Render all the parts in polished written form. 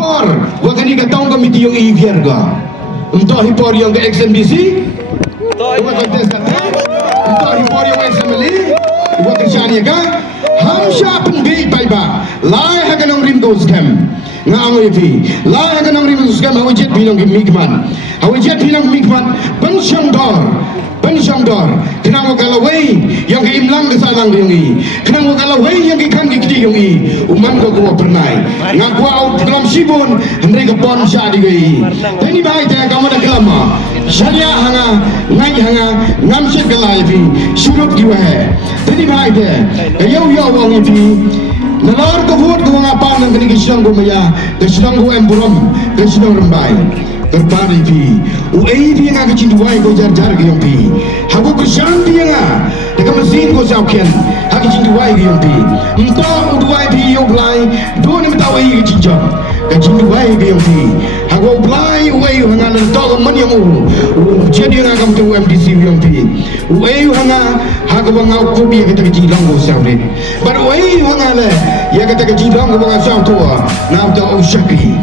por wakani ka taong komiti yung iigyar ka. Untuk hipor yung ke XMDC, untuk kontestan, untuk hipor yung XMLE, untuk tersyani ka. Hamsya penggay ba? Lai haganong rimdo scam. Ngangoy fi, lai haganong rimdo scam hawajet pinong mikman. Hawajet pinong mikman pensyang dor. Kenang wakalaway yang ke imlang kesalang yung i. Kenang wakalaway yang ke kan kiti yung i. Uman ko ko pernai. Ngaku au dalam sibun mereka pon syadi gay. Tani bahai ta kamu dah kelama. Syariah hanga ngai hanga ngam set galai fi. Syurut diwa hai. Tani bahai ta. Yo wang fi. Nalor ko vote ko ngapa nang kini kisang ko maya. Kisang ko emburom, kisang Rymbai. Terpari pi, uai dia ngah kecil dua ko jar ke yang pi. Habu kesan dia ngah, dekat mesin ko saukian, hak kecil dua ke yang pi. Entah dua pi yang belai, dua ni tahu ai kecil jam, kecil dua ke yang pi. Habu belai uai hangan entah mana yang jadi ngah kamu tu MDC yang pi. Uai hangan hak bangau kopi kita kecil lang ko saukit. Baru uai hangan le, ya kita kecil lang ko bangau sauk tua, nak tahu syakri.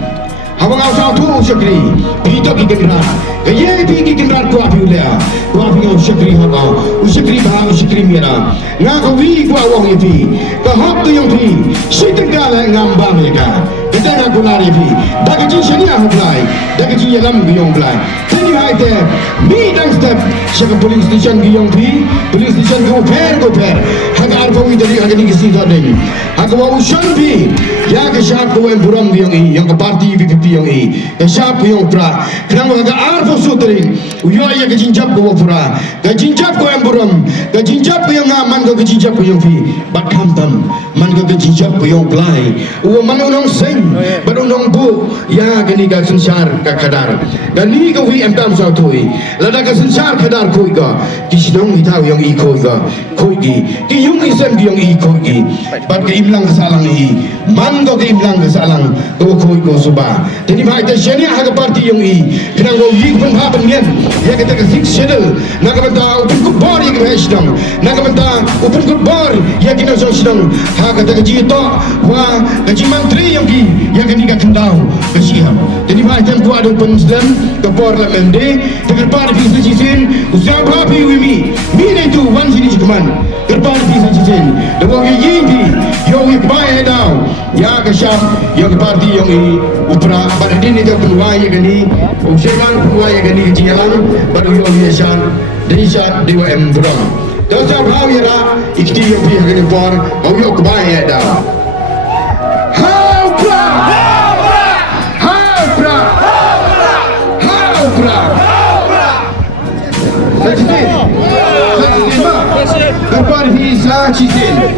Habang awak tu syakri, kita kikenra. Kaya kita kikenra tu api ulea, tu api yang syakri habang, syakri bah, syakri mira. Ngakawi ku awang itu, kahap tu yang tu, syitengkala ngambang mereka. Kita nak guna itu, dah kecil syariah mulai, dah kecil yalam biong mulai. Jadi hai te, mi dang step, syakap police station biong pi, police station go per. Hagar kau dari hagar ni kisah tadi. Hagar awak syampi, ya kesap tu yang burang biong i, yang ke parti VVP yang i, kesap yang pra. Kenapa hagar arpo sutri, uya ya kejinjap ko pura, kejinjap ko yang burang, kejinjap ko yang aman ko kejinjap ko yang fi, bakamtam, man ko kejinjap ko yang pelai, uwa man unong seng, berunong bu, ya kini ka sensar kadar, kini ka wi emtam sa tuwi, lada ka sensar kadar koi ka, kisnong itaw yang i koi ka, koi ki yung isem yung i koi ki, bat ka imlang kasalang i, man ko ka imlang kasalang, ko koi ko suba, jadi bahai ta syariah haga parti yung i, kenang ko yi pun hapan yan, ya kita ka six schedule, nakabanta upun kubor ya ka shnong, nakabanta upun kubor ya kita so shnong, haga ta ka jito, wa ka menteri yang ki, ya ka ni ka kendau, ka siham, jadi bahai ta ko ada upun Islam, ka parlimen de, dengan parti bisa cisin, usah papi wimi, mina itu wan sini cikuman, kerpan bisa cisin, dengan yingi, yo wi bayar dau, ya ka syam, ya ka parti yang i, upra, pada ini tu penuai ya gani, usiran penuai ya gani kejalan, baru yo biasan, desa dewa embrong. Dosa bau ya ra, ikti yo pi gani por, au yo ka bayar dau. Kerpan bisa cisin,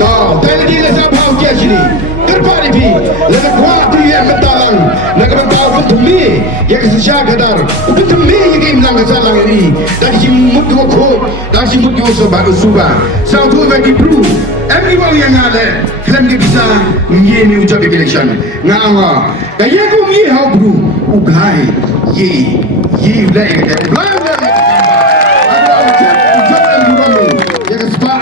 tahu, tapi dia tak bau dia sini. Kerpan ini, laga kuat tu yang mentalang, laga mentau pun tumi, yang kesesat kadar, pun tumi yang imlang kesalang ini. Dari simut dua kod, dari simut dua sebab usubah, satu bagi bru. Everyone yang ada, klaim dia bisa ni ucap election. Ngawa, kaya aku ni hau bru, ugai, ye ulai kata, ulai.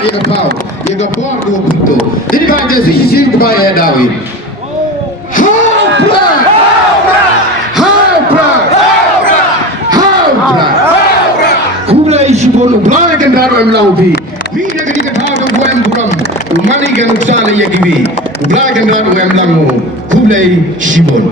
Ya kau, ya kau buat dua pintu. Jadi baca sisi kebaya dawi. Haupra. Kubla isu bolu, belai kan daru emlau bi. Mina ketika tahu tu buat emburam, umani kan uksana ya kibi. Belai kan daru emlau, kubla isu bolu.